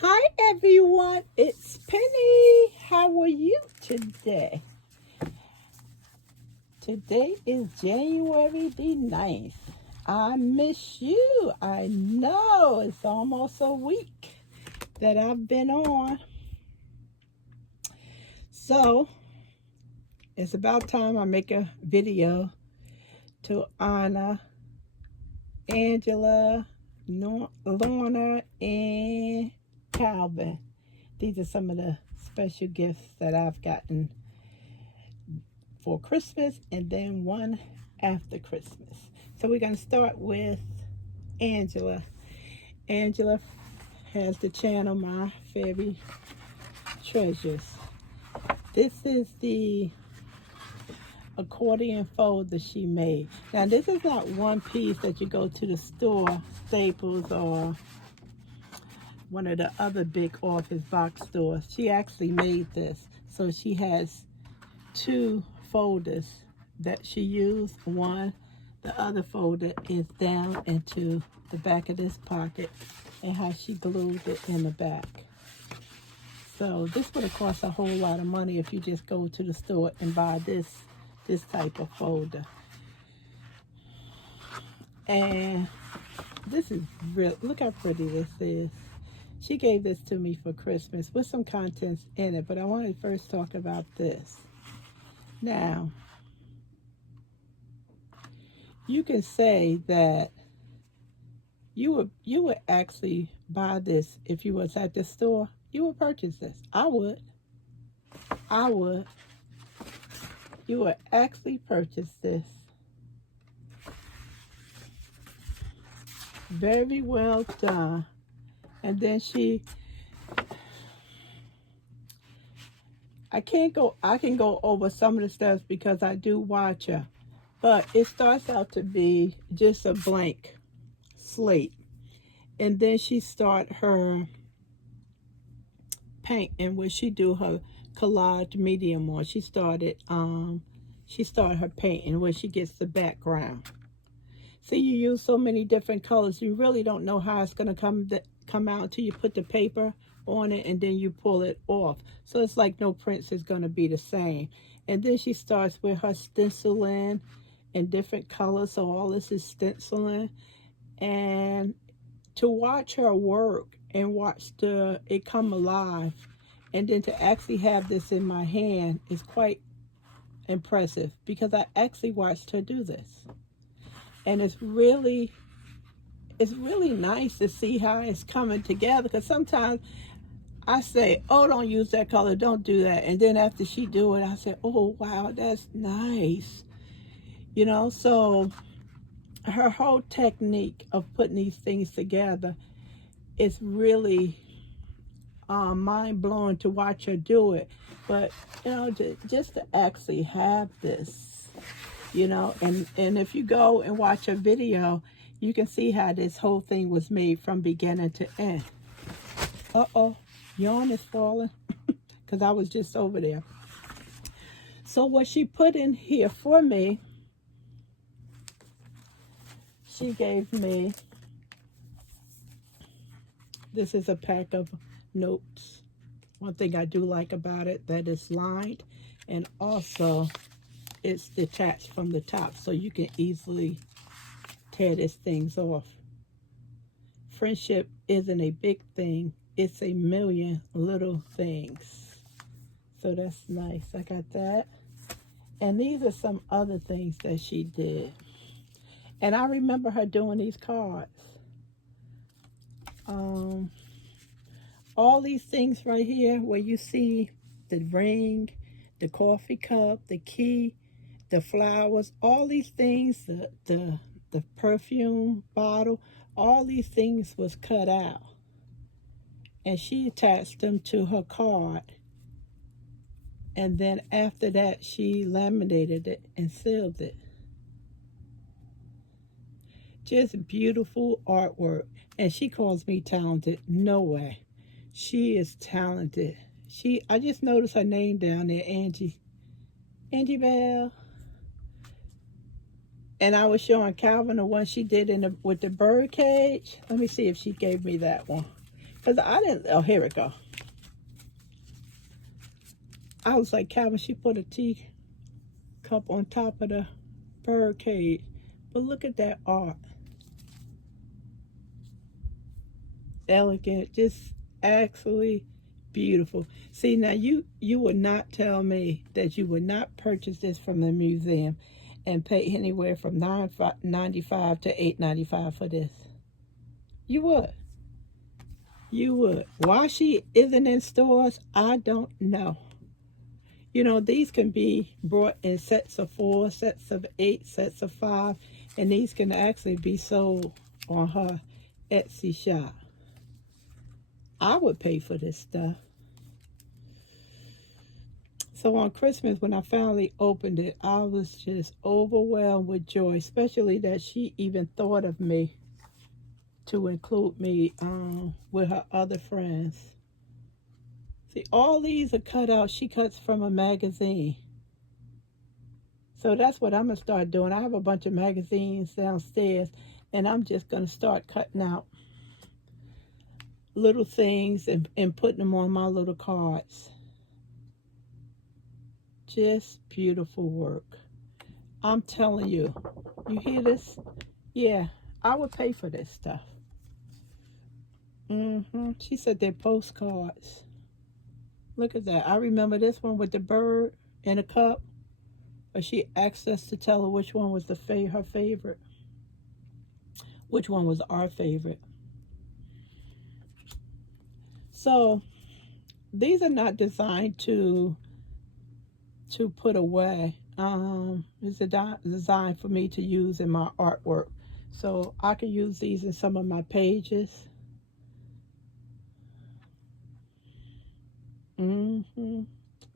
Hi everyone, it's Penny. How are you today? Today is January the 9th. I miss you. I know it's almost a week that I've been on. So it's about time I make a video to honor Angela, Lorna, and Calvin. These are some of the special gifts that I've gotten for Christmas and then one after Christmas. So we're going to start with Angela. Angela has the channel My Fairy Treasures. This is the accordion folder she made. Now this is not one piece that you go to the store, Staples or one of the other big office box stores. She actually made this. So she has two folders that she used. One, the other folder is down into the back of this pocket and how she glued it in the back. So this would have cost a whole lot of money if you just go to the store and buy this type of folder. And this is real. Look how pretty this is. She gave this to me for Christmas with some contents in it, but I want to first talk about this. Now, you can say that you would actually buy this if you was at the store. You would purchase this. I would. You would actually purchase this. Very well done. And then I can go over some of the steps because I do watch her. But it starts out to be just a blank slate. And then she start her painting where she do her collage medium on. She started her painting where she gets the background. So you use so many different colors, you really don't know how it's gonna come out until you put the paper on it and then you pull it off. So it's like no prints is gonna be the same. And then she starts with her stenciling in different colors. So all this is stenciling. And to watch her work and watch it come alive, and then to actually have this in my hand is quite impressive because I actually watched her do this. And it's really nice to see how it's coming together, because sometimes I say, oh, don't use that color, don't do that. And then after she do it, I say, oh, wow, that's nice. You know, so her whole technique of putting these things together is really mind-blowing to watch her do it. But, you know, just to actually have this, you know, and if you go and watch a video, you can see how this whole thing was made from beginning to end. Uh-oh, yarn is falling because I was just over there. So what she put in here for me, she gave me, this is a pack of notes. One thing I do like about it, that it's lined, and also it's detached from the top, so you can easily tear these things off. Friendship isn't a big thing, it's a million little things. So that's nice. I got that. And these are some other things that she did. And I remember her doing these cards. All these things right here where you see the ring, the coffee cup, the key, the flowers, all these things, the perfume bottle, all these things was cut out. And she attached them to her card. And then after that, she laminated it and sealed it. Just beautiful artwork. And she calls me talented. No way. She is talented. I just noticed her name down there, Angie. Angie Bell. And I was showing Calvin the one she did with the bird cage. Let me see if she gave me that one. Because I didn't, oh, here we go. I was like, Calvin, she put a teacup on top of the bird cage. But look at that art. Elegant, just absolutely beautiful. See, now you would not tell me that you would not purchase this from the museum and pay anywhere from $9.95 to $8.95 for this. You would. You would. Why she isn't in stores, I don't know. You know, these can be brought in sets of 4, sets of 8, sets of 5, and these can actually be sold on her Etsy shop. I would pay for this stuff. So on Christmas, when I finally opened it, I was just overwhelmed with joy, especially that she even thought of me to include me with her other friends. See, all these are cut out. She cuts from a magazine. So that's what I'm going to start doing. I have a bunch of magazines downstairs, and I'm just going to start cutting out little things and putting them on my little cards. Just beautiful work. I'm telling you. You hear this? Yeah, I would pay for this stuff. She said they're postcards. Look at that. I remember this one with the bird in a cup. But she asked us to tell her which one was her favorite. Which one was our favorite. So these are not designed to put away. It's designed for me to use in my artwork. So I can use these in some of my pages.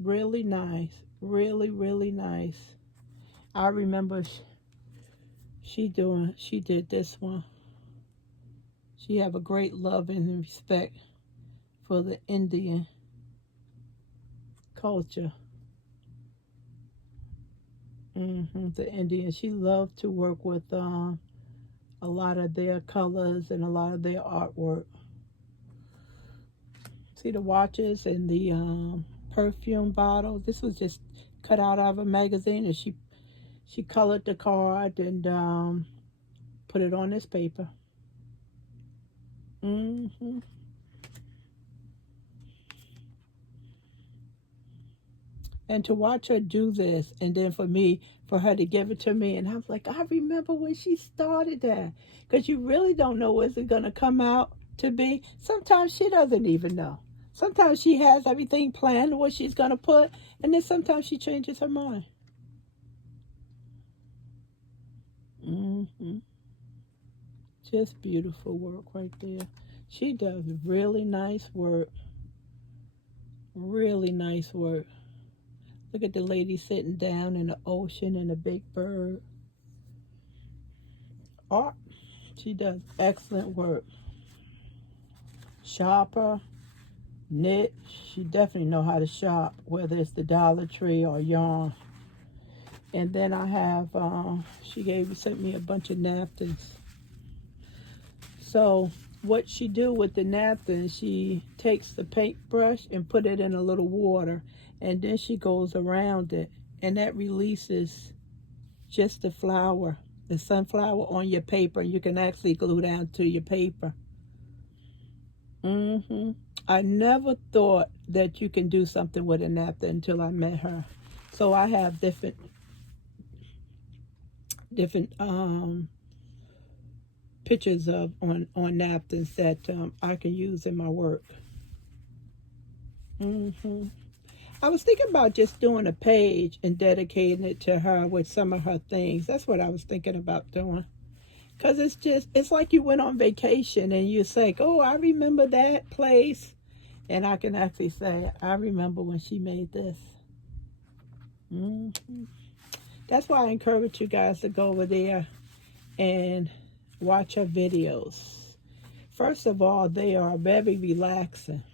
Really nice. Really, really nice. I remember she did this one. She have a great love and respect for the Indian culture. The Indian. She loved to work with a lot of their colors and a lot of their artwork. See the watches and the perfume bottle. This was just cut out of a magazine, and she colored the card and put it on this paper. And to watch her do this, and then for her to give it to me, and I was like, I remember when she started that. Because you really don't know what's it going to come out to be. Sometimes she doesn't even know. Sometimes she has everything planned, what she's going to put, and then sometimes she changes her mind. Just beautiful work right there. She does really nice work. Really nice work. Look at the lady sitting down in the ocean and a big bird. Art. She does excellent work. Shopper. Knit. She definitely know how to shop, whether it's the Dollar Tree or yarn. And then I have, she sent me a bunch of napkins. So what she do with the napkins, she takes the paintbrush and put it in a little water, and then she goes around it, and that releases just the flower, the sunflower on your paper. You can actually glue down to your paper. I never thought that you can do something with a napkin until I met her. So I have different pictures of on napkins that I can use in my work. I was thinking about just doing a page and dedicating it to her with some of her things. That's what I was thinking about doing. Because it's like you went on vacation and you say, oh, I remember that place. And I can actually say, I remember when she made this. That's why I encourage you guys to go over there and watch her videos. First of all, they are very relaxing.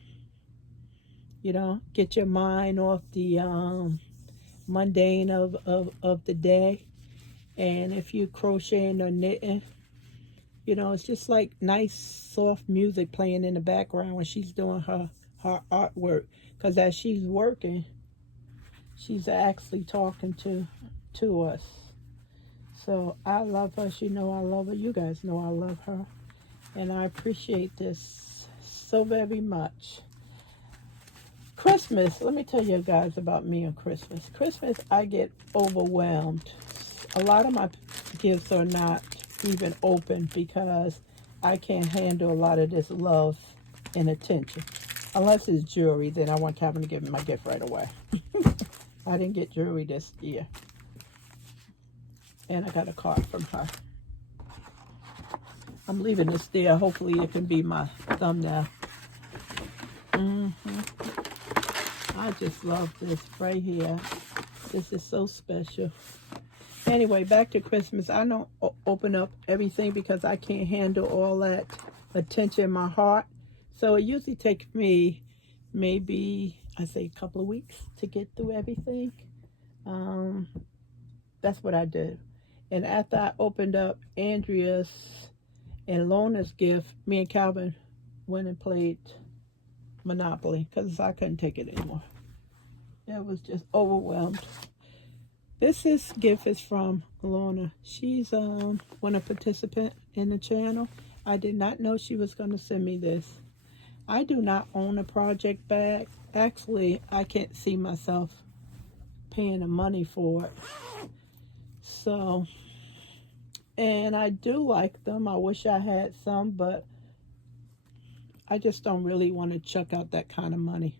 You know, get your mind off the mundane of the day. And if you crocheting or knitting, You know, it's just like nice, soft music playing in the background when she's doing her artwork. Because as she's working, she's actually talking to us. So I love her. She know I love her. You guys know I love her. And I appreciate this so very much. Christmas, let me tell you guys about me on Christmas. Christmas, I get overwhelmed. A lot of my gifts are not even open because I can't handle a lot of this love and attention. Unless it's jewelry, then I want Calvin to give me my gift right away. I didn't get jewelry this year. And I got a card from her. I'm leaving this there. Hopefully it can be my thumbnail. I just love this right here. This is so special. Anyway, back to Christmas. I don't open up everything because I can't handle all that attention in my heart. So it usually takes me maybe, I say, a couple of weeks to get through everything. That's what I did. And after I opened up Andrea's and Lorna's gift, me and Calvin went and played Monopoly because I couldn't take it anymore. It was just overwhelmed. This gift is from Lorna. She's one a participant in the channel. I did not know she was going to send me this. I do not own a project bag. Actually, I can't see myself paying the money for it. So, and I do like them. I wish I had some, but I just don't really want to chuck out that kind of money.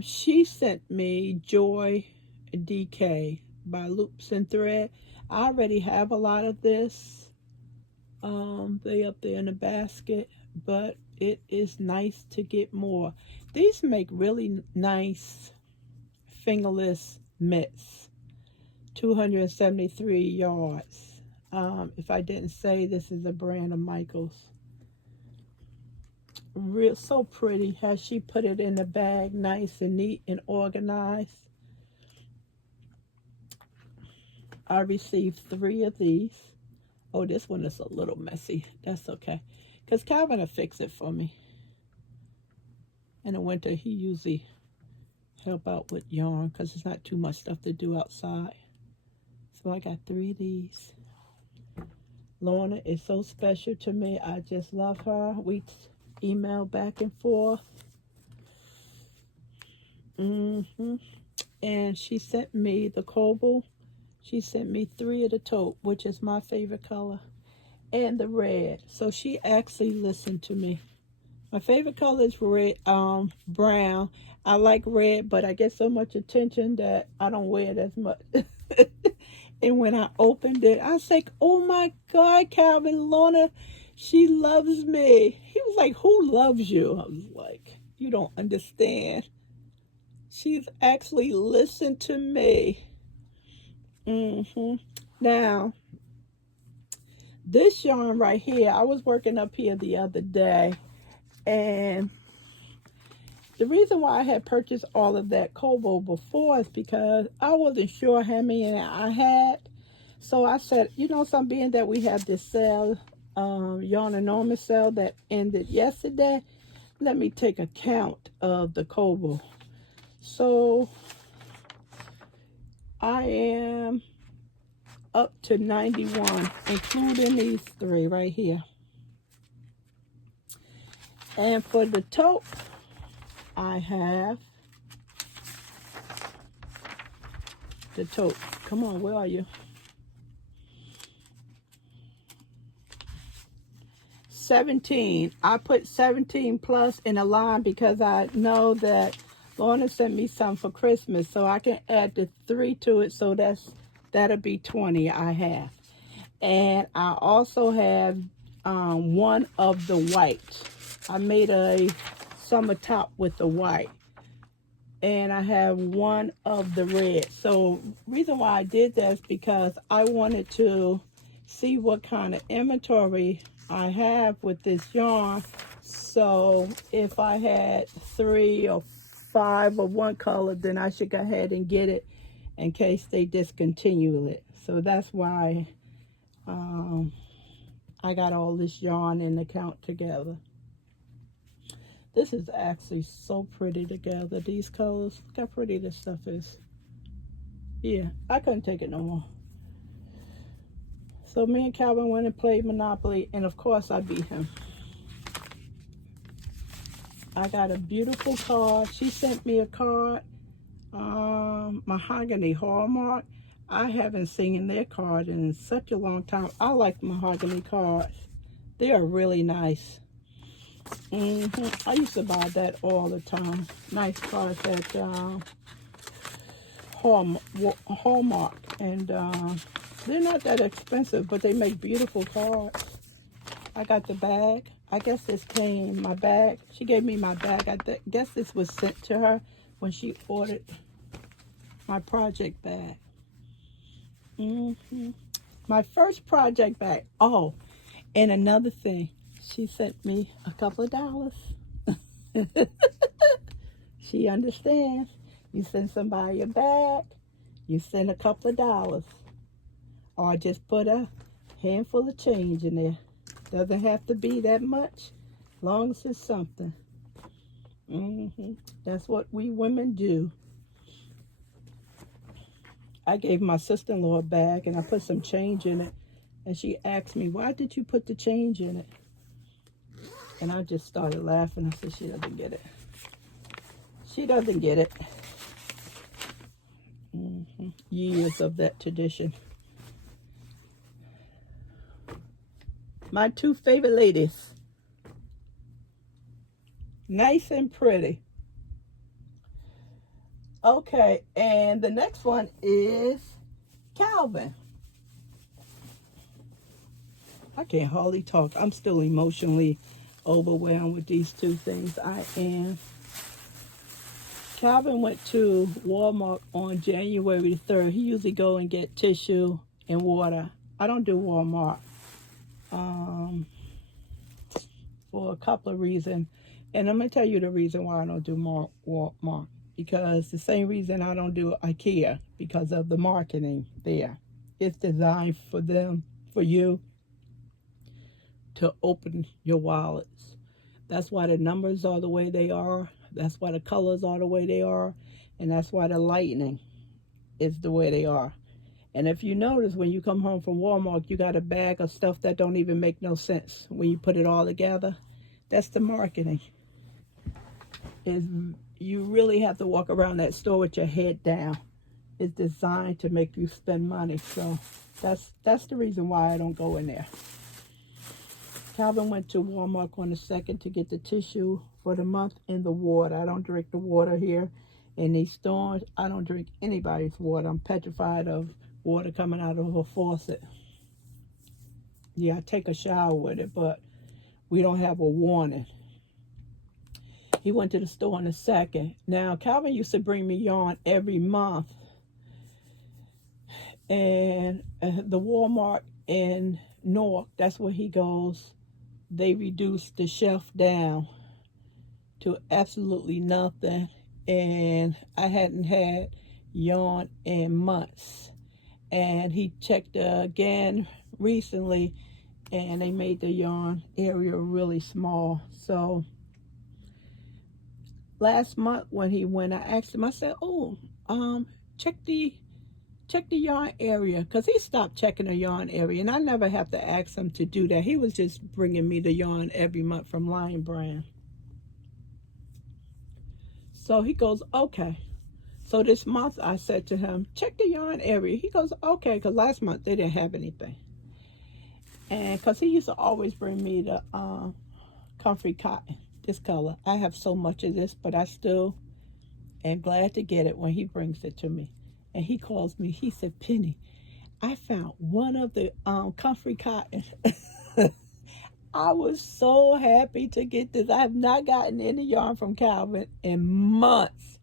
She sent me Joy DK by Loops and Thread. I already have a lot of this. They up there in the basket, but it is nice to get more. These make really nice fingerless mitts. 273 yards. If I didn't say, this is a brand of Michael's. Real, so pretty. How she put it in the bag, nice and neat and organized. I received 3 of these. Oh, this one is a little messy. That's okay, because Calvin will fix it for me. In the winter, he usually help out with yarn because there's not too much stuff to do outside. So I got 3 of these. Lorna is so special to me. I just love her. We email back and forth. And she sent me the cobalt. She sent me 3 of the taupe, which is my favorite color, and the red. So she actually listened to me. My favorite color is red, brown. I like red, but I get so much attention that I don't wear it as much. And when I opened it, I was like, oh my God, Calvin, Lorna, she loves me. He was like, who loves you? I was like, you don't understand. She's actually listened to me. Now, this yarn right here, I was working up here the other day, and the reason why I had purchased all of that cobalt before is because I wasn't sure how many I had. So I said, you know, being that we have this sale, Yarn Enormous sale that ended yesterday, let me take account of the cobalt. So I am up to 91, including these 3 right here. And for the taupe, I have the taupe. Come on, where are you? 17. I put 17 plus in a line because I know that Lorna sent me some for Christmas, so I can add the 3 to it, so that'll be 20 I have. And I also have 1 of the white. I made a summer top with the white. And I have 1 of the red. So reason why I did that is because I wanted to see what kind of inventory I have with this yarn. So if I had 3 or 5 of one color, then I should go ahead and get it in case they discontinue it. So that's why I got all this yarn in the count together. This is actually so pretty together, these colors. Look how pretty this stuff is. Yeah, I couldn't take it no more. So me and Calvin went and played Monopoly, and of course I beat him. I got a beautiful card. She sent me a card, Mahogany Hallmark. I haven't seen their card in such a long time. I like Mahogany cards. They are really nice. I used to buy that all the time. Nice cards at Hallmark. And they're not that expensive, but they make beautiful cards. I got the bag. I guess this came, my bag. She gave me my bag. I guess this was sent to her when she ordered my project bag. My first project bag. Oh, and another thing. She sent me a couple of dollars. She understands. You send somebody a bag, you send a couple of dollars. Or just put a handful of change in there. Doesn't have to be that much, long as it's something. That's what we women do. I gave my sister-in-law a bag and I put some change in it. And she asked me, why did you put the change in it? And I just started laughing. I said, she doesn't get it. She doesn't get it. Years of that tradition. My two favorite ladies. Nice and pretty. Okay, and the next one is Calvin. I can't hardly talk. I'm still emotionally overwhelmed with these two things. I am. Calvin went to Walmart on January the 3rd. He usually go and get tissue and water. I don't do Walmart for a couple of reasons. And I'm going to tell you the reason why I don't do Walmart. Because the same reason I don't do IKEA, because of the marketing there. It's designed for them, for you, to open your wallets. That's why the numbers are the way they are. That's why the colors are the way they are. And that's why the lighting is the way they are. And if you notice, when you come home from Walmart, you got a bag of stuff that don't even make no sense. When you put it all together, that's the marketing. You really have to walk around that store with your head down. It's designed to make you spend money. So that's the reason why I don't go in there. Calvin went to Walmart on the 2nd to get the tissue for the month and the water. I don't drink the water here in these stores. I don't drink anybody's water. I'm petrified of water coming out of a faucet. Yeah, I take a shower with it, but we don't have a warning. He went to the store on the 2nd. Now, Calvin used to bring me yarn every month. And the Walmart in Newark, that's where he goes. They reduced the shelf down to absolutely nothing. And I hadn't had yarn in months. And he checked again recently, and they made the yarn area really small. So last month when he went, I asked him, I said, check the yarn area, because he stopped checking the yarn area, and I never have to ask him to do that. He was just bringing me the yarn every month from Lion Brand. So he goes, okay. So this month I said to him, check the yarn area. He goes, okay, because last month they didn't have anything. And because he used to always bring me the comfy cotton, this color. I have so much of this, but I still am glad to get it when he brings it to me. And he calls me, he said, Penny, I found one of the comfy cotton. I was so happy to get this. I have not gotten any yarn from Calvin in months.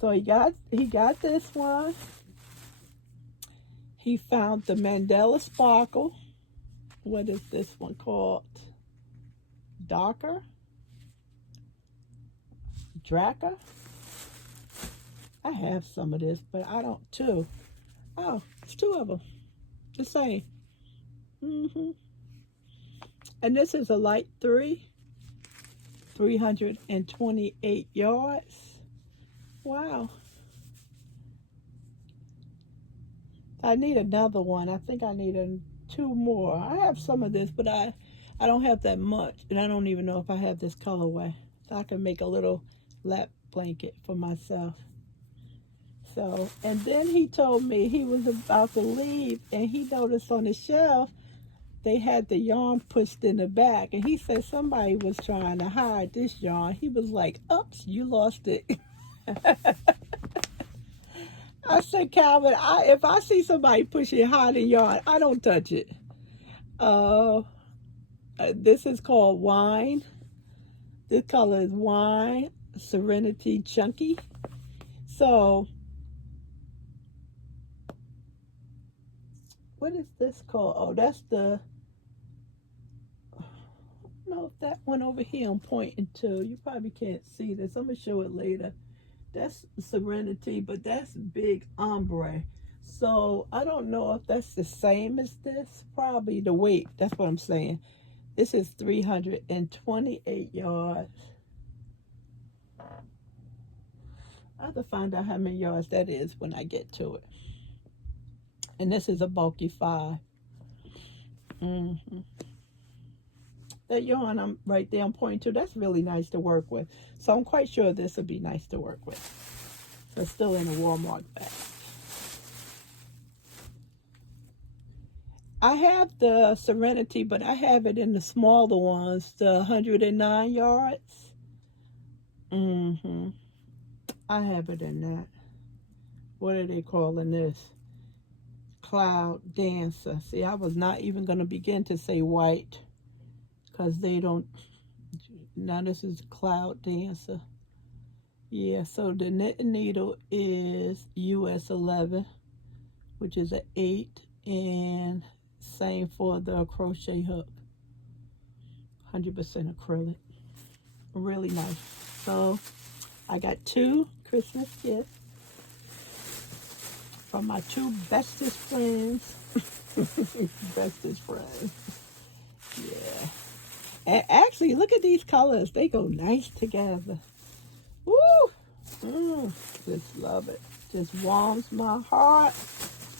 So he got this one. He found the Mandela Sparkle. What is this one called? Darker? Dracker? I have some of this, but I don't too. Oh, it's two of them. The same. And this is a light 328 yards. Wow. I need another one. I think I need two more. I have some of this, but I don't have that much. And I don't even know if I have this colorway. So I can make a little lap blanket for myself. So, and then he told me he was about to leave, and he noticed on the shelf they had the yarn pushed in the back, and he said somebody was trying to hide this yarn. He was like, oops, you lost it. I said, Calvin, if I see somebody pushing hiding yarn, I don't touch it. This is called Wine. This color is Wine Serenity Chunky. So, what is this called? Oh, that's the, I don't know if that one over here I'm pointing to. You probably can't see this. I'm going to show it later. That's Serenity, but that's Big Ombre. So I don't know if that's the same as this. Probably the weight. That's what I'm saying. This is 328 yards. I have to find out how many yards that is when I get to it. And this is a bulky 5. That yarn I'm right there I'm pointing to, that's really nice to work with. So I'm quite sure this will be nice to work with. It's still in a Walmart bag. I have the Serenity, but I have it in the smaller ones, the 109 yards. I have it in that. What are they calling this? Cloud Dancer. See, I was not even going to begin to say white, because they don't. Now this is Cloud Dancer. Yeah, so the knitting needle is US 11, which is an 8, and same for the crochet hook. 100% acrylic. Really nice. So I got 2 Christmas gifts from my 2 bestest friends. Bestest friends. Yeah. And actually, look at these colors. They go nice together. Woo! Just love it. Just warms my heart.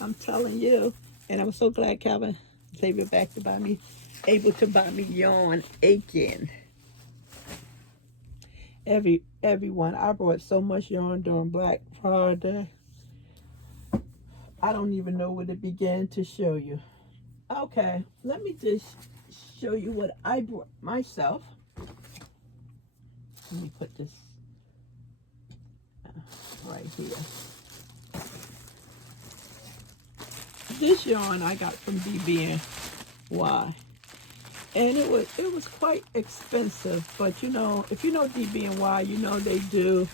I'm telling you. And I'm so glad Calvin saved it back to buy me, able to buy me yarn again. Everyone, I brought so much yarn during Black Friday. I don't even know where to begin to show you. Okay, let me just show you what I brought myself. Let me put this right here. This yarn I got from DB&Y, and it was quite expensive. But you know, if you know DB&Y, you know they do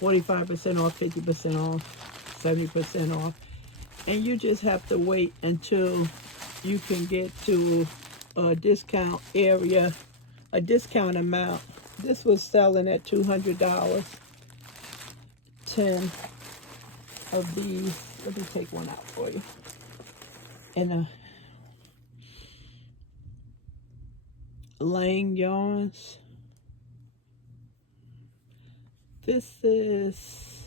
45% off, 50% off, 70% off, and you just have to wait until you can get to a discount area, a discount amount. This was selling at $200. 10 of these. Let me take one out for you. And Lang yarns. This is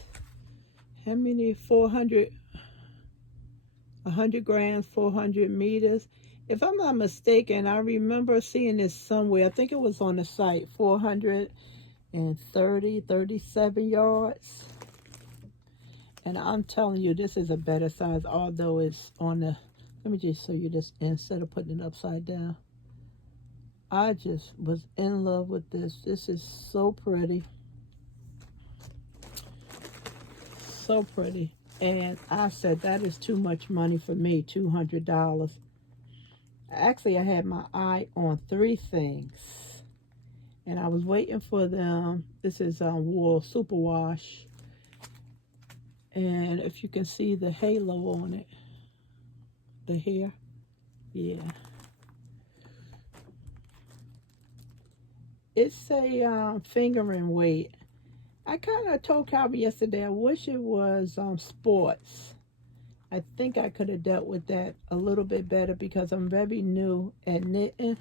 how many? 400, 100 grams, 400 meters. If I'm not mistaken, I remember seeing this somewhere. I think it was on the site. 437 yards. And I'm telling you, this is a better size, although it's on the, let me just show you this instead of putting it upside down. I just was in love with this. This is so pretty. So pretty. And I said, that is too much money for me, $200. Actually, I had my eye on 3 things. And I was waiting for them. This is wool superwash. And if you can see the halo on it, the hair, yeah. It's a fingering weight. I kind of told Calvin yesterday, I wish it was sports. I think I could have dealt with that a little bit better because I'm very new at knitting.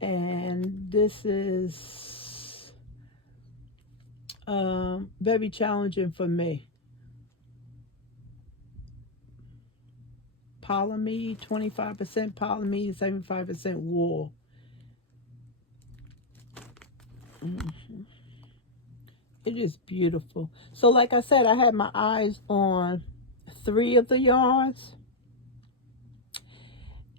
And this is very challenging for me. Polyamide, 25% polyamide, 75% wool. It is beautiful. So like I said, I had my eyes on 3 of the yarns,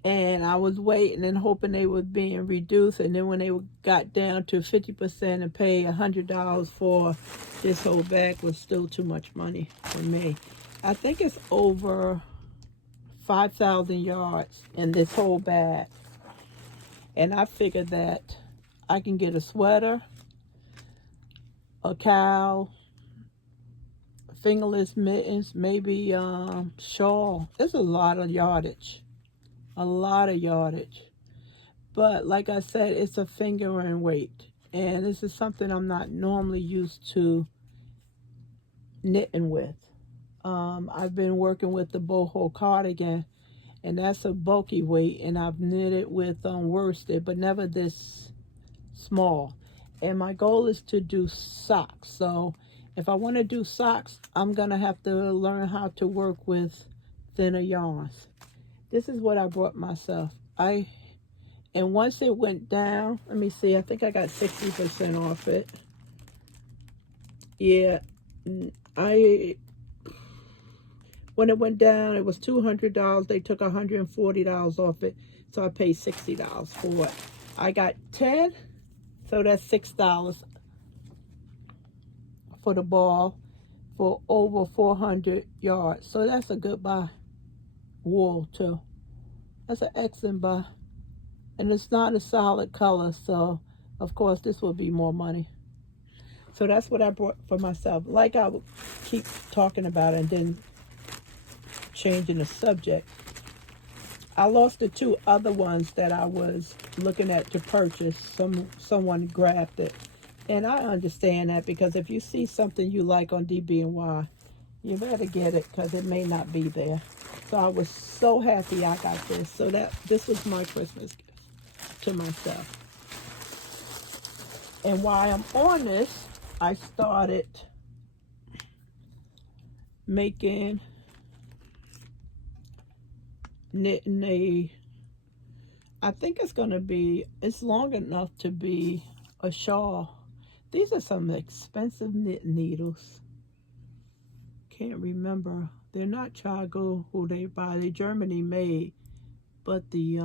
and I was waiting and hoping they were being reduced, and then when they got down to 50% and pay $100 for this whole bag was still too much money for me. I think it's over 5,000 yards in this whole bag, and I figured that I can get a sweater, a cowl, fingerless mittens, maybe shawl. There's a lot of yardage. A lot of yardage. But like I said, it's a fingering weight. And this is something I'm not normally used to knitting with. I've been working with the boho cardigan, and that's a bulky weight, and I've knitted with worsted, but never this small. And my goal is to do socks. So if I want to do socks, I'm going to have to learn how to work with thinner yarns. This is what I bought myself. And once it went down, let me see, I think I got 60% off it. Yeah, when it went down, it was $200. They took $140 off it, so I paid $60 for it. I got 10, so that's $6 for the ball for over 400 yards. So that's a good buy. Wool too. That's an excellent buy. And it's not a solid color, so of course this will be more money. So that's what I bought for myself. Like I would keep talking about it and then changing the subject. I lost the 2 other ones that I was looking at to purchase. Someone grabbed it. And I understand that, because if you see something you like on DB&Y, you better get it, because it may not be there. So I was so happy I got this. So this was my Christmas gift to myself. And while I'm on this, I started knitting I think it's long enough to be a shawl. These are some expensive knit needles. Can't remember. They're not Chago who they buy. They're Germany made, but the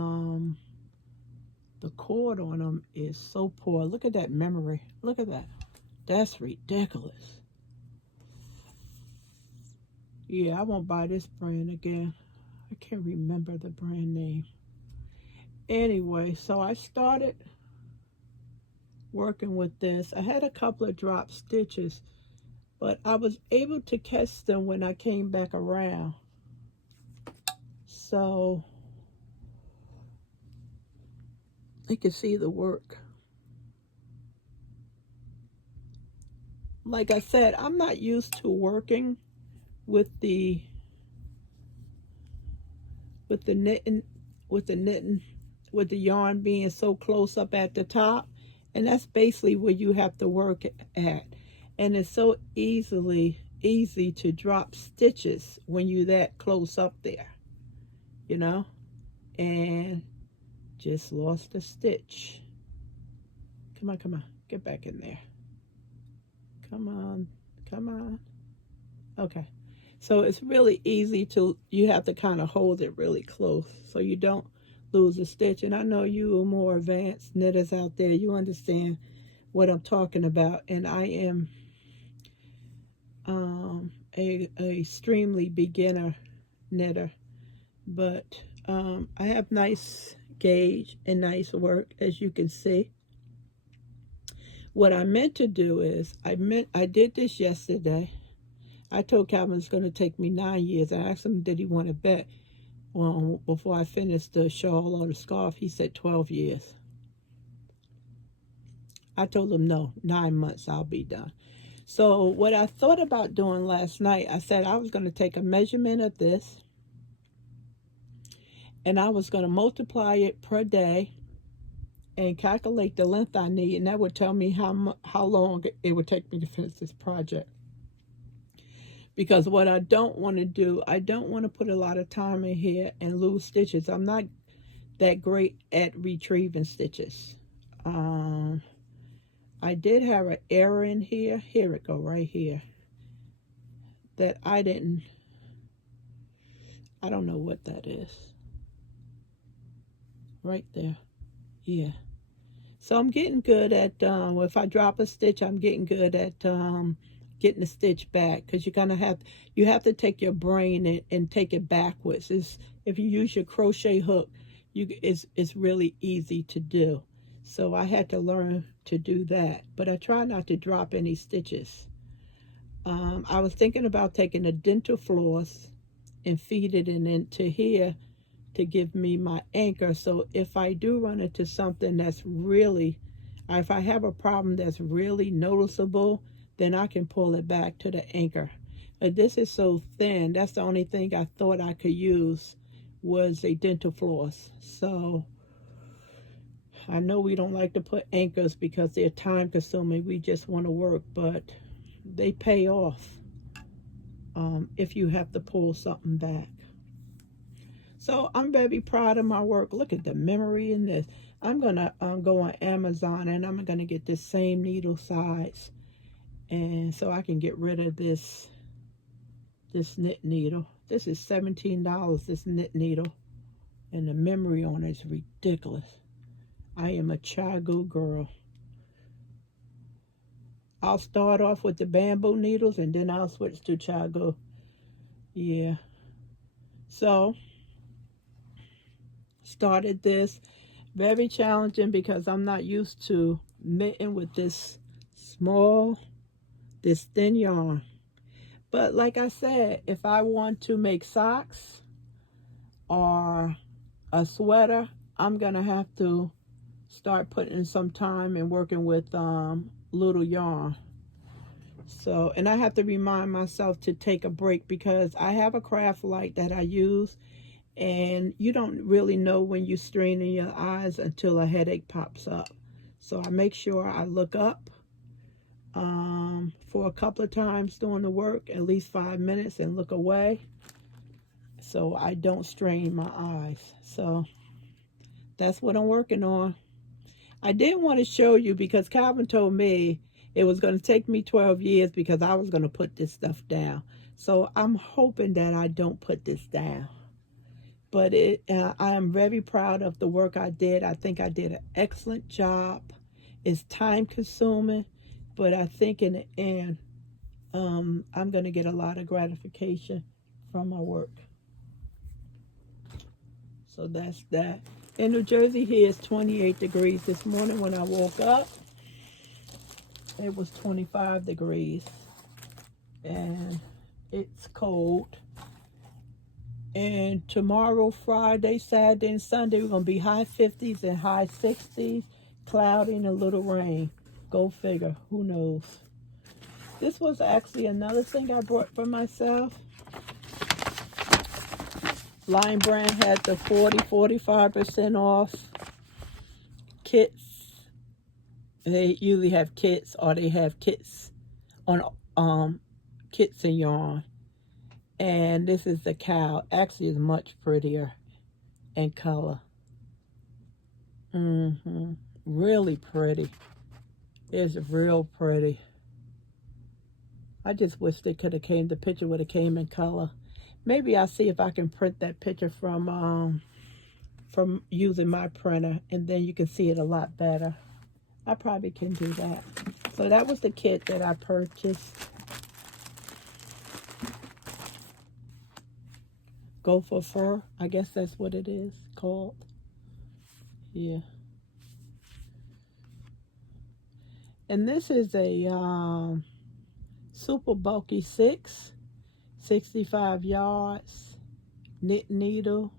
cord on them is so poor. Look at that memory. Look at that. That's ridiculous. Yeah, I won't buy this brand again. I can't remember the brand name. Anyway, so I started working with this. I had a couple of drop stitches, but I was able to catch them when I came back around. So you can see the work. Like I said, I'm not used to working with the knitting, with the yarn being so close up at the top. And that's basically where you have to work at. And it's so easy to drop stitches when you're that close up there, you know. And just lost a stitch. Come on, get back in there. Come on. Okay. So it's really easy you have to kind of hold it really close so you don't lose a stitch. And I know you are more advanced knitters out there. You understand what I'm talking about. And I am a extremely beginner knitter. But I have nice gauge and nice work, as you can see. What I meant to do is, I did this yesterday. I told Calvin it's going to take me 9 years. I asked him, did he want to bet? Well, before I finished the shawl or the scarf, he said 12 years. I told him, no, 9 months, I'll be done. So what I thought about doing last night, I said I was going to take a measurement of this, and I was going to multiply it per day and calculate the length I need, and that would tell me how long it would take me to finish this project. Because what I don't want to do, I don't want to put a lot of time in here and lose stitches. I'm not that great at retrieving stitches. I did have an error in here. Here it go, right here. That I don't know what that is. Right there. Yeah. So I'm getting good at, if I drop a stitch, I'm getting good at getting the stitch back, because you have to take your brain and take it backwards. If you use your crochet hook, it's really easy to do. So I had to learn to do that, but I try not to drop any stitches. I was thinking about taking a dental floss and feed it into here to give me my anchor. So if I do run into something that's really, if I have a problem that's really noticeable, then I can pull it back to the anchor. But this is so thin, that's the only thing I thought I could use was a dental floss. So I know we don't like to put anchors because they're time consuming. We just want to work, but they pay off if you have to pull something back. So I'm very proud of my work. Look at the memory in this. I'm going to go on Amazon, and I'm going to get the same needle size. And so I can get rid of this knit needle. This is $17, this knit needle. And the memory on it is ridiculous. I am a Chagu girl. I'll start off with the bamboo needles, and then I'll switch to Chagu. Yeah. So started this, very challenging because I'm not used to knitting with this thin yarn. But like I said, if I want to make socks or a sweater, I'm gonna have to start putting in some time and working with little yarn. So, and I have to remind myself to take a break, because I have a craft light that I use, and you don't really know when you're straining your eyes until a headache pops up. So I make sure I look up for a couple of times during the work, at least 5 minutes, and look away so I don't strain my eyes. So that's what I'm working on. I did want to show you because Calvin told me it was going to take me 12 years because I was going to put this stuff down. So I'm hoping that I don't put this down. But I am very proud of the work I did. I think I did an excellent job. It's time consuming, but I think in the end, I'm going to get a lot of gratification from my work. So that's that. In New Jersey here, it's 28 degrees. This morning when I woke up, it was 25 degrees. And it's cold. And tomorrow, Friday, Saturday, and Sunday, we're going to be high 50s and high 60s, cloudy and a little rain. Go figure. Who knows? This was actually another thing I bought for myself. Lion Brand had the 45% off kits. They usually have kits, or they have kits on kits and yarn. And this is the cow. Actually, it's much prettier in color. Really pretty. It's real pretty. I just wish they could have the picture would have came in color. Maybe I'll see if I can print that picture from using my printer, and then you can see it a lot better. I probably can do that. So that was the kit that I purchased. Go for Fur. I guess that's what it is called. Yeah. And this is a super bulky 65 yards. Knit needle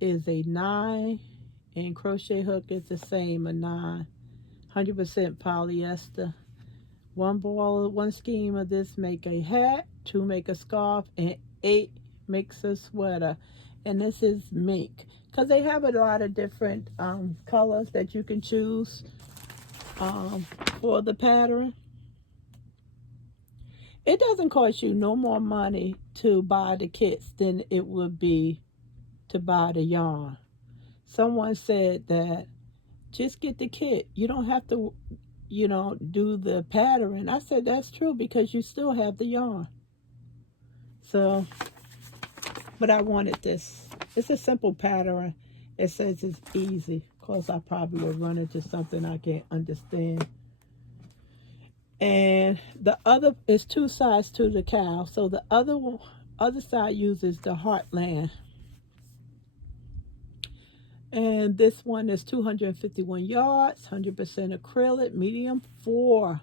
is a 9, and crochet hook is the same, a 9. 100% polyester. One scheme of this make a hat, 2 make a scarf, and 8 makes a sweater. And this is mink. because they have a lot of different colors that you can choose for the pattern. It doesn't cost you no more money to buy the kits than it would be to buy the yarn. Someone said that just get the kit. You don't have to, do the pattern. I said that's true because you still have the yarn. So, but I wanted this. It's a simple pattern. It says it's easy. Of course, I probably would run into something I can't understand. And the other is 2 sides to the cow. So the other side uses the Heartland. And this one is 251 yards, 100% acrylic, medium 4.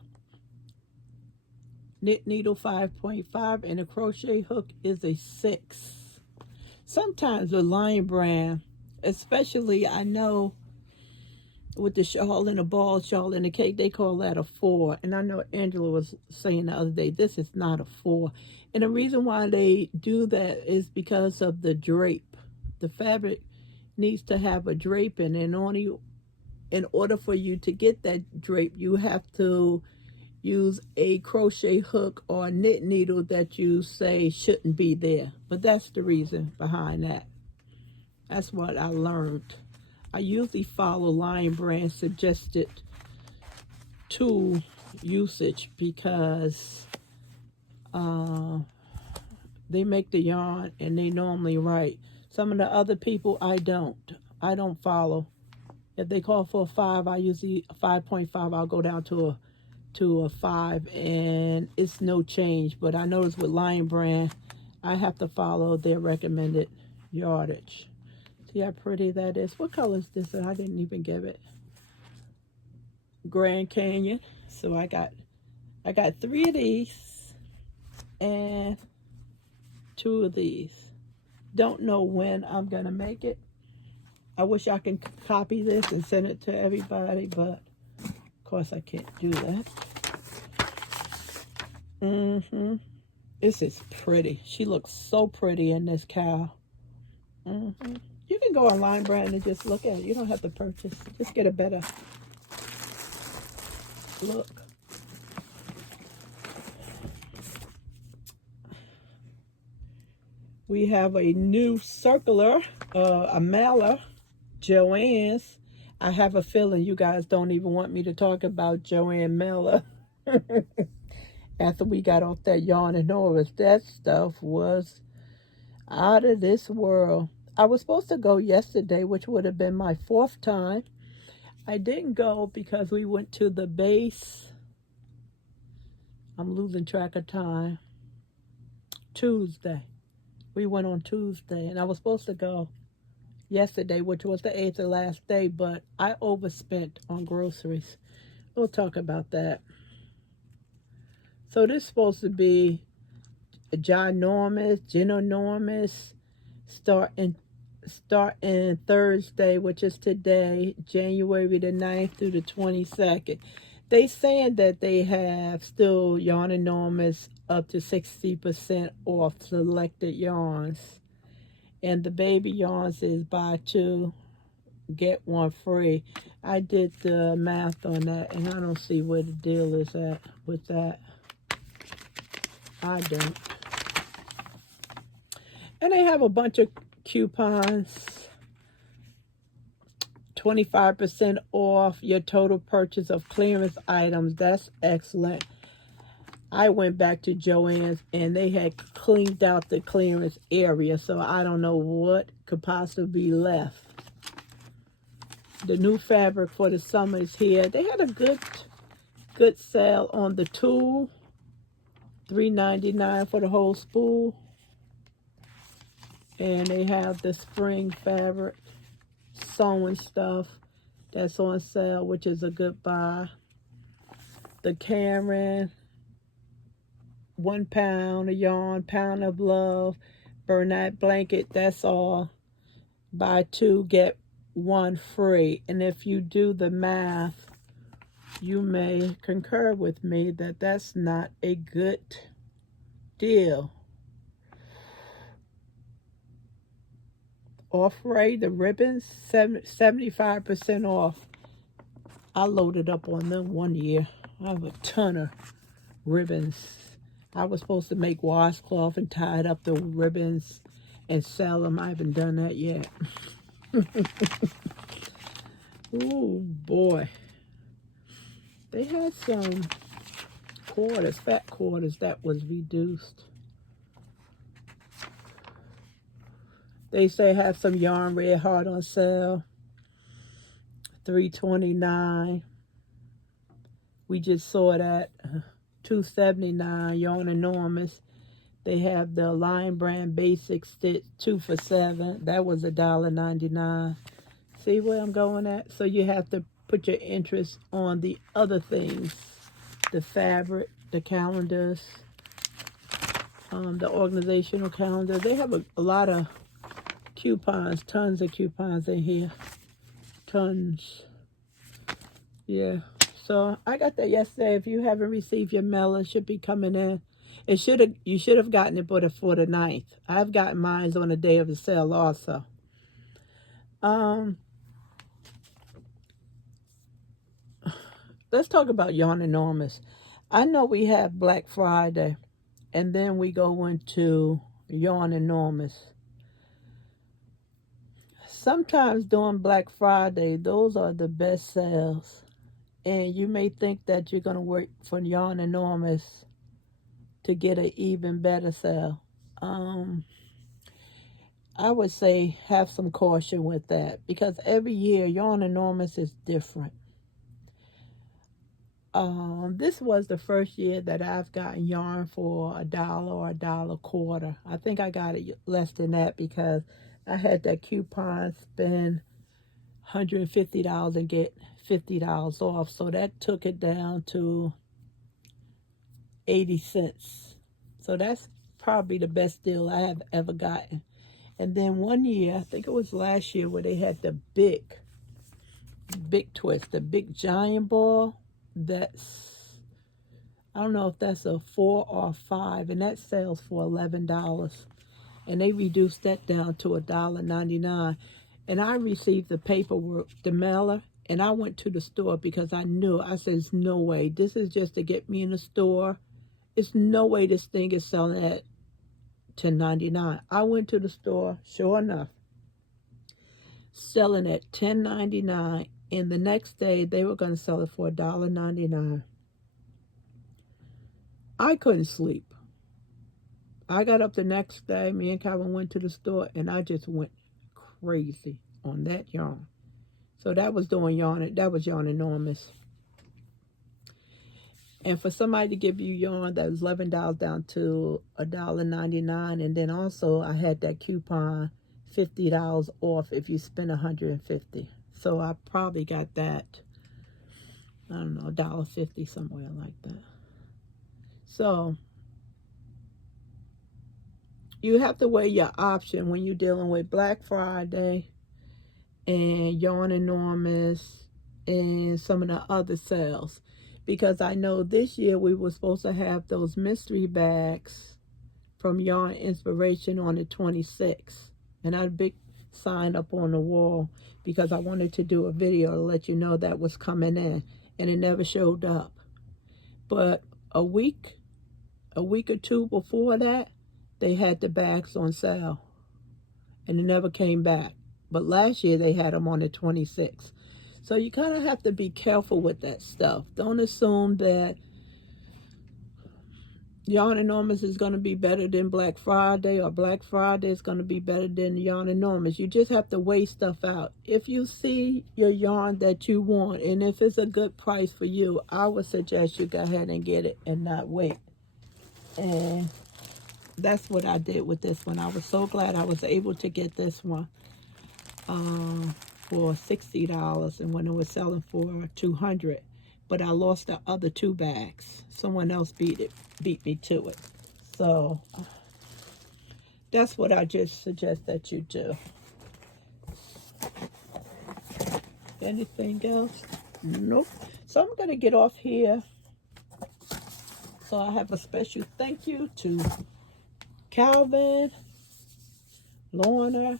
Knit needle 5.5, and a crochet hook is a 6. Sometimes with Lion Brand, especially I know with the shawl and the ball shawl and the cake, they call that a 4. And I know Angela was saying the other day, this is not a 4. And the reason why they do that is because of the drape. The fabric needs to have a drape in, and only in order for you to get that drape, you have to use a crochet hook or a knit needle that you say shouldn't be there. But that's the reason behind that. That's what I learned. I usually follow Lion Brand suggested tool usage because they make the yarn and they normally write. Some of the other people I don't follow. If they call for a 5, I usually 5.5. I'll go down to a 5, and it's no change. But I notice with Lion Brand, I have to follow their recommended yardage. See how pretty that is? What color is this? I didn't even give it. Grand Canyon. So I got 3 of these and 2 of these. Don't know when I'm gonna make it. I wish I can copy this and send it to everybody, but of course I can't do that. This is pretty. She looks so pretty in this cow. You can go on Lion Brand and just look at it. You don't have to purchase. Just get a better look. We have a new circular, a mailer, Joann's. I have a feeling you guys don't even want me to talk about Joann mailer. After we got off that yarn and Norris, that stuff was out of this world. I was supposed to go yesterday, which would have been my 4th time. I didn't go because we went to the base. I'm losing track of time. Tuesday. We went on Tuesday, and I was supposed to go yesterday, which was the 8th and last day, but I overspent on groceries. We'll talk about that. So this is supposed to be a ginormous, starting Thursday, which is today, January the 9th through the 22nd. They saying that they have still yarn enormous up to 60% off selected yarns. And the baby yarns is buy 2, get 1 free. I did the math on that, and I don't see where the deal is at with that. I don't. And they have a bunch of coupons. 25% off your total purchase of clearance items. That's excellent. I went back to Joann's and they had cleaned out the clearance area, so I don't know what could possibly be left. The new fabric for the summer is here. They had a good sale on the tulle. $3.99 for the whole spool. And they have the spring fabric sewing stuff that's on sale, which is a good buy. The Cameron, £1 of yarn, pound of love, Bernat blanket, that's all. Buy 2, get 1 free. And if you do the math, you may concur with me that that's not a good deal. Off-Ray, the ribbons, 75% off. I loaded up on them one year. I have a ton of ribbons. I was supposed to make washcloth and tie up the ribbons and sell them. I haven't done that yet. Oh boy. They had some quarters, fat quarters that was reduced. They say have some yarn red heart on sale. $3.29. We just saw it at $2.79. Yarn Enormous. They have the Lion Brand Basic Stitch 2 for $7. That was $1.99. See where I'm going at? So you have to put your interest on the other things. The fabric, the calendars, the organizational calendar. They have a lot of coupons, tons of coupons in here. Tons. Yeah. So I got that yesterday. If you haven't received your mail, it should be coming in. You should have gotten it for the 9th. I've gotten mine on the day of the sale also. Let's talk about Yarn Enormous. I know we have Black Friday, and then we go into Yarn Enormous. Sometimes during Black Friday, those are the best sales. And you may think that you're going to work for Yarn Enormous to get an even better sale. I would say have some caution with that, because every year Yarn Enormous is different. This was the first year that I've gotten yarn for $1 or $1.25. I think I got it less than that because I had that coupon, spend $150 and get $50 off. So that took it down to 80 cents. So that's probably the best deal I have ever gotten. And then one year, I think it was last year, where they had the big twist, the big giant ball. That's, I don't know if that's a 4 or 5, and that sells for $11. And they reduced that down to $1.99. And I received the paperwork, the mailer, and I went to the store because I knew, I said, there's no way. This is just to get me in the store. It's no way this thing is selling at $10.99. I went to the store, sure enough, selling at $10.99. And the next day, they were going to sell it for $1.99. I couldn't sleep. I got up the next day, me and Calvin went to the store, and I just went crazy on that yarn. So that was doing yarn. That was Yarn Enormous. And for somebody to give you yarn that was $11 down to $1.99, and then also I had that coupon, $50 off if you spend $150. So I probably got that, I don't know, $1.50, somewhere like that. So you have to weigh your option when you're dealing with Black Friday and Yarn Enormous and some of the other sales. Because I know this year we were supposed to have those mystery bags from Yarn Inspiration on the 26th. And I had a big sign up on the wall because I wanted to do a video to let you know that was coming in. And it never showed up. But a week or two before that, they had the bags on sale. And it never came back. But last year they had them on the 26th. So you kind of have to be careful with that stuff. Don't assume that Yarn Enormous is going to be better than Black Friday, or Black Friday is going to be better than Yarn Enormous. You just have to weigh stuff out. If you see your yarn that you want, and if it's a good price for you, I would suggest you go ahead and get it and not wait. And that's what I did with this one. I was so glad I was able to get this one for $60, and when it was selling for $200. But I lost the other 2 bags. Someone else beat me to it. So that's what I just suggest that you do. Anything else? Nope. So I'm going to get off here. So I have a special thank you to Calvin, Lorna,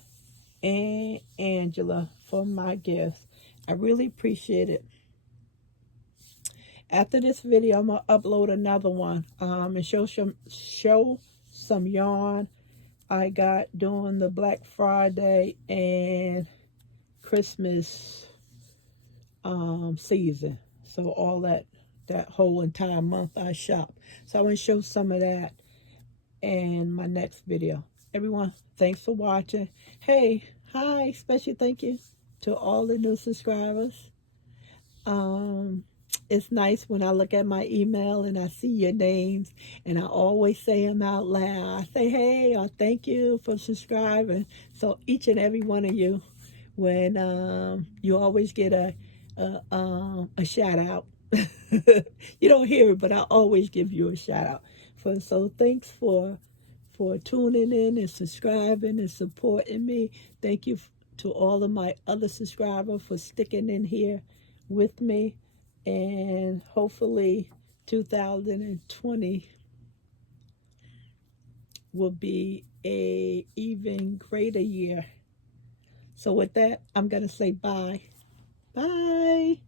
and Angela for my gifts. I really appreciate it. After this video, I'm gonna upload another one and show some yarn I got during the Black Friday and Christmas season. So all that whole entire month I shop. So I want to show some of that in my next video. Everyone, thanks for watching. Hey, hi, special thank you to all the new subscribers. It's nice when I look at my email and I see your names, and I always say them out loud. I say, hey, or thank you for subscribing. So each and every one of you, when you always get a shout out. You don't hear it, but I always give you a shout out. So thanks for tuning in and subscribing and supporting me. Thank you to all of my other subscribers for sticking in here with me. And hopefully 2020 will be a even greater year. So with that, I'm going to say bye. Bye.